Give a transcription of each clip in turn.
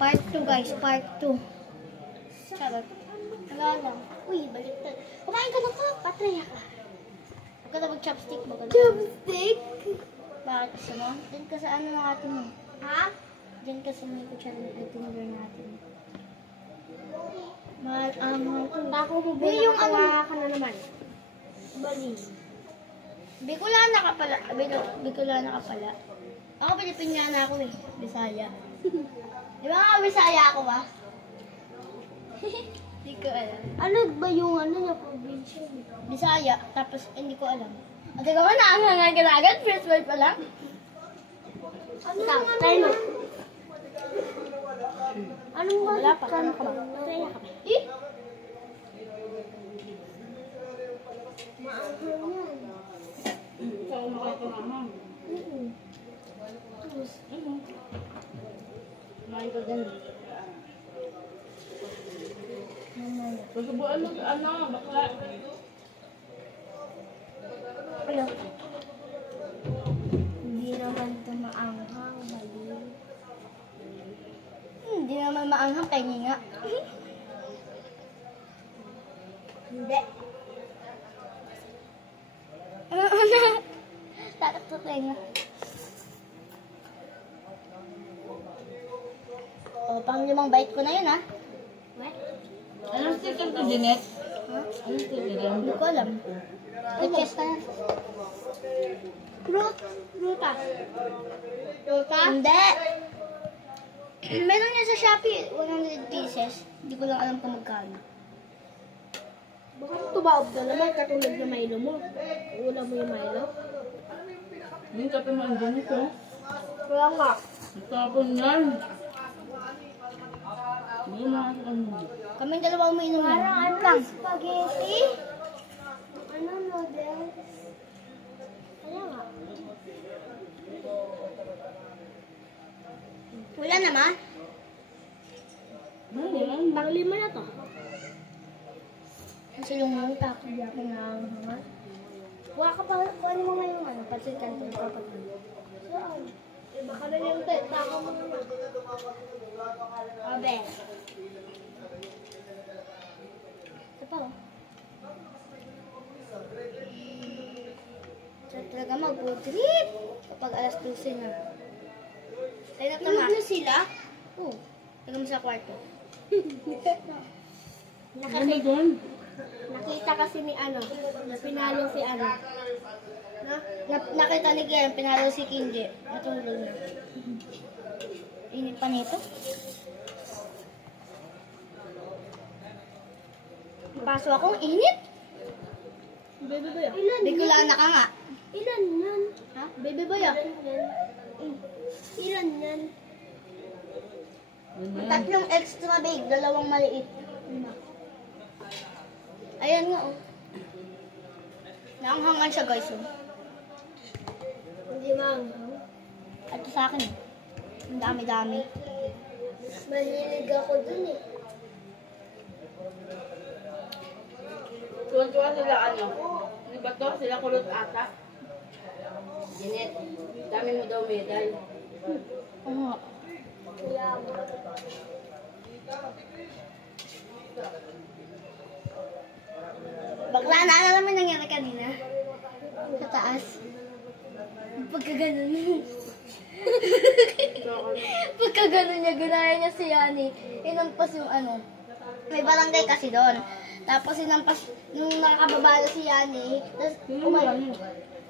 Part 2 guys, part 2. Charot. Wala lang. Uy, baliktad. Kumain ka na ka, patraya ka. Huwag ka na mag-chopstick mo. Chopstick? Bakit gusto mo? Diyan ka sa ano ng atin mo. Ha? Diyan ka sa may kutsara ng tinidor natin. Mahal ang Tako mo ba yung ano? ka na naman? Bali. Bicolana ka pala. Bicolana ka pala. Ako Pilipinyana ako eh. Bisaya. Di ba nga Bisaya ako ba? Hindi ko alam. Ano ba yung ano na probinsya? Bisaya. Tapos hindi ko alam. At ikaw nga naangangan ka na agad. First word pa lang. Ano tayo mo? Anong ba? Wala pa. Kano ka ba? Masaya ka ba? Eh? Maanghang yan. Saan mo kayo kumamang? Tapos, ano? Kumain ka dyan. Pagkabuan mo, ano, bakla. Ano? Hindi naman ito maanghang. Mali. Hindi naman maanghang. Pengi nga. Hindi. Takot ko tenga. O, pang 5 bite ko na yun, ha? What? Anong sticker to, Jeanette? Ha? Anong sticker yan? Hindi ko alam. I-chest ka na. Ruta. Ruta? Hindi! Meron niya sa Shopee, 100 pieces. Hindi ko lang alam kung magkano. Baka tubaob ka naman katulad na Milo mo. Ulam mo yung Milo. Yung kape mo ang Jeanette, oh. Wala nga. Tapon yan. Hindi mo ano. Kaming dalawa umiinom yan. Parang ano lang. spaghetti? Ano noodles? Kaya nga. Wala naman. Ano yan? Pang 5 na to. Kasi yung mutak, hindi ako nangangahangat. Wala ka pa, kuhanin mo nga yung ano, pasitan to, dapat mo. Saan? Eh, baka na yung taka mo naman. Abe. Ito pa, oh. So, talaga mag-food trip kapag alas 12 na. Tayo na Tulog tama. na sila? Oo. Taga mo sa kwarto. Ano doon? Nakita kasi ni ano, na pinalo si ano. Na? Nakita ni Kian, pinalo si Kinji. Natulog na. Init pa nito. Paso akong init. Bebe ba yan? Ilan Bicolana ka nga. Ilan yan? Ha? Bebe ba yan? Ilan yan? Ano yan? 3 extra big, 2 maliit. Ayan nga, oh. Naanghangan siya, guys, oh. Hindi maanghang. At sa akin, ang dami-dami. Mahilig ako dun eh. Tuwan-tuwa sila ano? Di ba to? Sila kulot ata. Jeanette, dami mo daw medal. Oo nga. Kuya mo. Bakla, naalala mo nangyari kanina? Sa taas. Pagka ganun. Pagka ganun niya, ginaya niya si Yani. Inampas yung ano. May barangay kasi doon. Tapos inampas, nung nakakababa na si Yani, tapos umayon.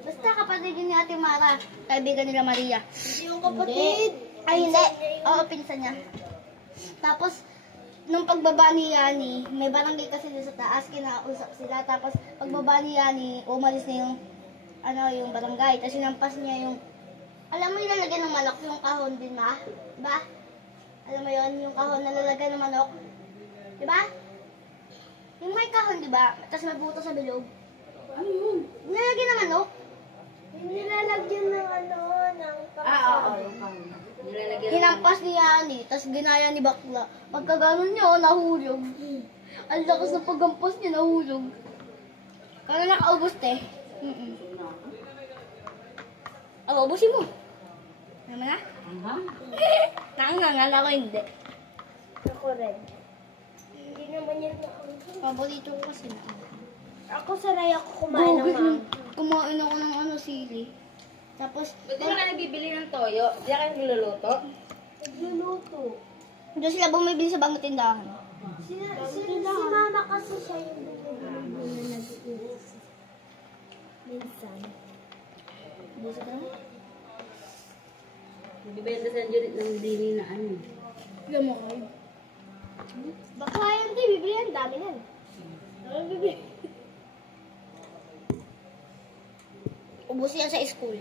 Basta kapatid yun ni Ate Mara, kaibigan nila Maria. Yung kapatid. Ay, hindi. Oo, pinsan niya. Tapos, nung pagbaba ni Yani, may barangay kasi doon sa taas, kinausap sila. Tapos, pagbaba ni Yani, umalis na yung, ano, yung barangay. Tapos, sinampas niya yung, alam mo yung lalagyan ng manok, yung kahon din, ma? Diba? Alam mo yun, yung kahon na lalagyan ng manok? Diba? Yung may kahon, diba? Tapos may buto sa bilog. Ano yun? Nilalagyan ng manok? Yung nilalagyan ng ano, ng Oo. Nilalagyan. Hinampas ni Yani, tapos ginaya ni Bakla. Pagka ganun niya, nahulog. Ang lakas ng paggampas niya, nahulog. Kaya nakaubos, te. Oh, ubusin mo. Ano na? Aha. Nakangangal ako hindi. Ako rin. Hindi naman yan maanghang. Paborito ko kasi na. Ako sanay ako kumain ng maanghang. Kumain ako ng sili. Tapos, Ba't di ba ka nagbibili ng toyo? Di ka nagluluto? Nagluluto. doon sila bumibili sa bangong tindahan. Si mama kasi siya yung bumibili na nag-iis. Minsan. Busa ka naman. Nagbibenta sa Junit ng dini na ano. Alam mo kayo. Baka yan di, bibili yan. Dami nan. Ano bibili? Ubus yan sa school.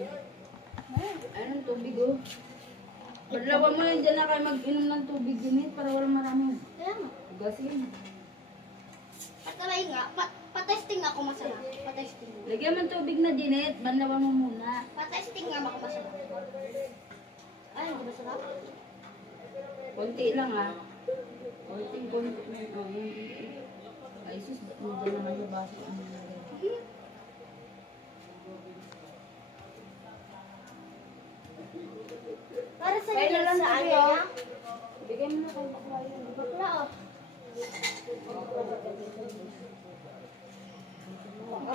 Anong tubig oh? Badlawan mo yan dyan na kayo mag-inom ng tubig Junit para walang marami. Kaya nga. Gasin. Patalay nga. Patesting ako masarap. Patesting. Lagyan mo ng tubig na Junit. Banlawan mo muna. Patesting nga ako masarap. Ay, hindi masarap? Konti lang ah. Konti. Oh, yun. Ay sus, dyan naman yung baso. Para sa Kaya niya, na lang sa sabi, ano oh. niya? Bigyan mo na kay bakla yun. Bakla oh.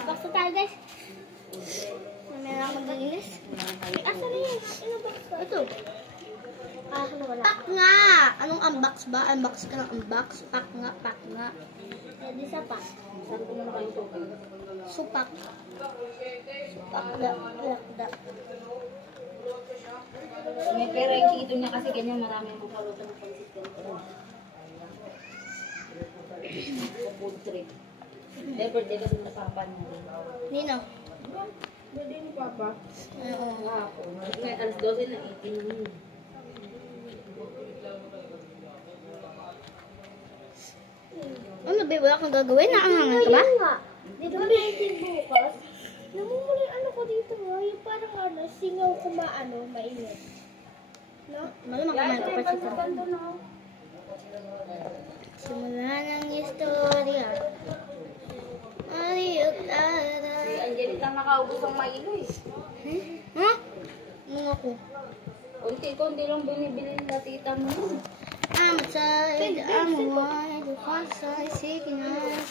Box na tayo guys. Mamaya na ako maglinis. Asa na yan? Inabak ko. Ito. Ah, wala. Pack nga! Anong unbox ba? Unbox ka ng unbox. Pack nga, pack nga. Pwede sa pa. Sabi ko muna kayo tubig. Supak. Lakda. Lakda. May pera yung chito niya kasi ganyan marami ang mapaluto ng pansit ganito. Food trip. Dahil birthday kasi ng papa niya. Nino. Birthday ni papa? Oo. Nga ako. Ngayon alas 12 na 18 na yun. Ano ba? Wala kang gagawin? Naahangan ka ba? Ayun nga. Di ba meeting bukas? Namumulay ano ko dito nga. Yung parang ano, singaw ko maano, mainit. No? Malamang kumain ka pa siya. Simula ng istorya. Mario Si Tara. Angelit lang nakaubos ang mailo eh. Ha? Ano ako? Unti-kunti lang binibili nila tita mo. I'm outside, I'm wide, the fun side, seeking out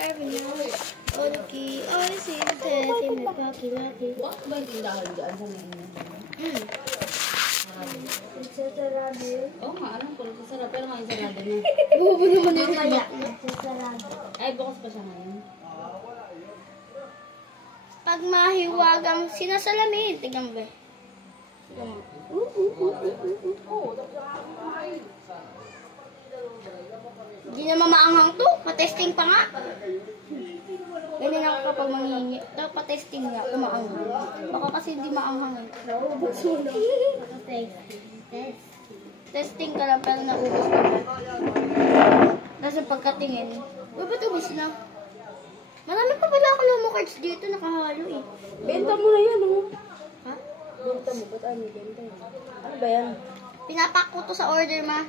every night. Oh, the key, oh, the see the death in the pocket, lucky. Bakit ba yung tindahan dyan sa may Nagsasarado yun. Oo nga, alam ko. Nagsasarap. Pero ngayon sarado na. Bubo naman yun. Kaya, nagsasarado. Ay, bukas pa siya ngayon. Pag mahiwagang sinasalamin, tignan mo ba? Tignan mo. Hindi naman maanghang to. Patesting pa nga. Ganyan ako kapag mangingi. Dapat patesting nga kung maanghang. Baka kasi hindi maanghang eh. Naubos mo na. Test. Testing ka lang pero naubos ka na. Tapos yung pagkatingin, ba't ubos na? Marami pa pala ako lomo cards dito, nakahalo eh. Benta mo na yan, oh. Ha? Benta mo. Ba't ano benta yan? Ano ba yan? Pinapak ko to sa order, ma.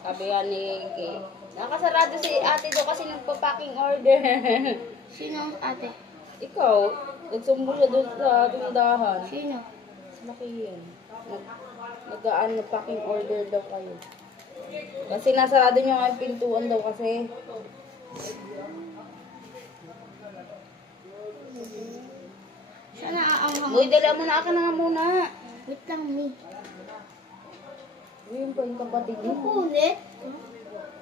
Sabi yan ni Kay. Nakasarado si ate daw kasi nagpa-packing order. Sino, ate? Ikaw, nagsumbo siya doon sa tindahan. Sino? Laki yan. Nag-aan na packing order daw kayo. Kasi nasarado niyo nga yung pintuan daw kasi. Sana aanghang. Uy, dala mo na ako na nga muna. Wait lang, me. Uy, yung pa yung kapatid niya. Punit.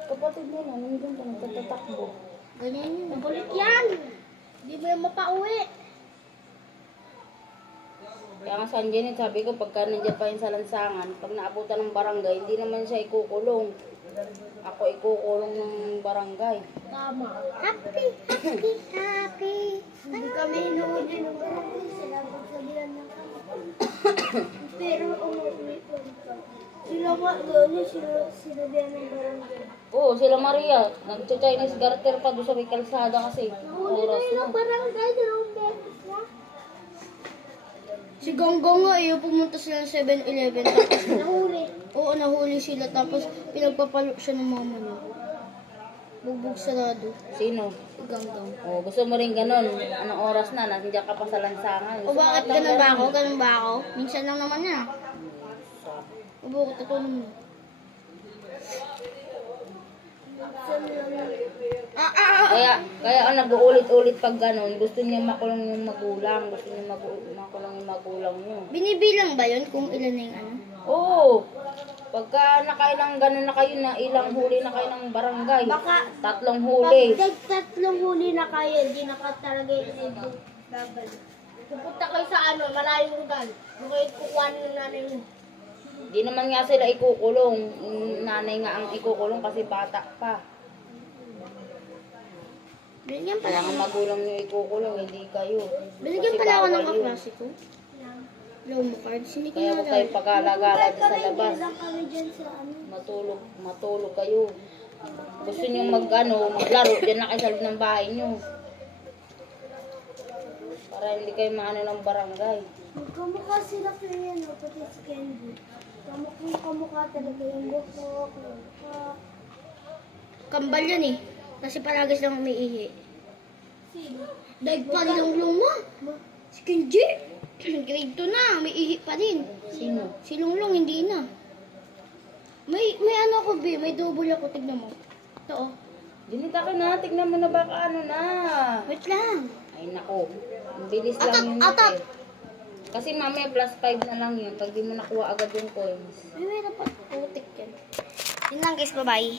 Kapatid niya na, nandun pa nagtatatakbo. Ganyan yun. Mabulit yan. Hindi mo yan mapauwi. Kaya nga sa Janet, sabi ko, pagka nandiyan pa yun sa lansangan, pag naabutan ng barangay, hindi naman siya ikukulong. Ako ikukulong ng barangay. Tama. Happy, happy, happy. Hindi kami hinuhuli ng barangay. Sila pagsabihan ng kami. Pero umuwi ko dito. Sila sinabihan ng barangay. Oo, sila Maria, nag-Chinese garter pa doon sa may kalsada kasi. Nahuli na Oras yun na. ng barangay. 2 beses na. Si Gonggong nga, pumunta sila ng 7-Eleven. Tapos, Nahuli. oo, nahuli sila. Tapos, pinagpapalo siya ng mama niya. Bugbog sarado. Sino? Si Gonggong. Oh, gusto mo rin ganun. Anong oras na? Nandiyan ka pa sa lansangan. O bakit ganun ba ako? Ganun ba ako? Minsan lang naman yan. Ubo ko, tatunan mo. Kaya ang nag-uulit-ulit pag ganun, gusto niya makulong yung magulang, gusto niya makulong yung magulang niyo. Binibilang ba yun kung ilan na yung ano? Oo. Pagka nakailang ganun na kayo na ilang huli na kayo ng barangay. Baka 3 huli. pag tatlong huli na kayo, hindi na ka talaga yung babalik. Pupunta kayo sa ano, malayong lugar. Doon kayo kukuha ng nanay mo. Di naman nga sila ikukulong. Yung nanay nga ang ikukulong kasi bata pa. Binigyan pala Kaya ang magulang niyo ikukulong, hindi kayo. Binigyan Kasi pala ako ng bawal yun. kaklase ko. Lomo cards. Hindi ko Kaya na huwag kayo alam. pagkalagala sa labas. lang kami dyan sa ano. Matulog kayo. Gusto niyo maglaro, dyan na kayo sa loob ng bahay niyo. Para hindi kayo maano ng barangay. Kamukha sila kaya no, pati si Candy. Kamukha talaga yung buhok, yung mukha. Kambal yan eh. Kasi palagis lang umiihi. Sino? Daig pa nilang luma. Si Kenji. Grade 2 na. Umiihi pa din. Sino? Si Lunglong hindi na. May ano ako, B. May double ako. Tignan mo. Ito oh. Dinita ka na, tignan mo na baka ano na. Wait lang. Ay nako, ang bilis Atat, lang yun atat. eh. Kasi mamaya +5 na lang yun pag di mo nakuha agad yung coins. Ay, meron pa. Putik yan. Yun lang guys. Bye-bye.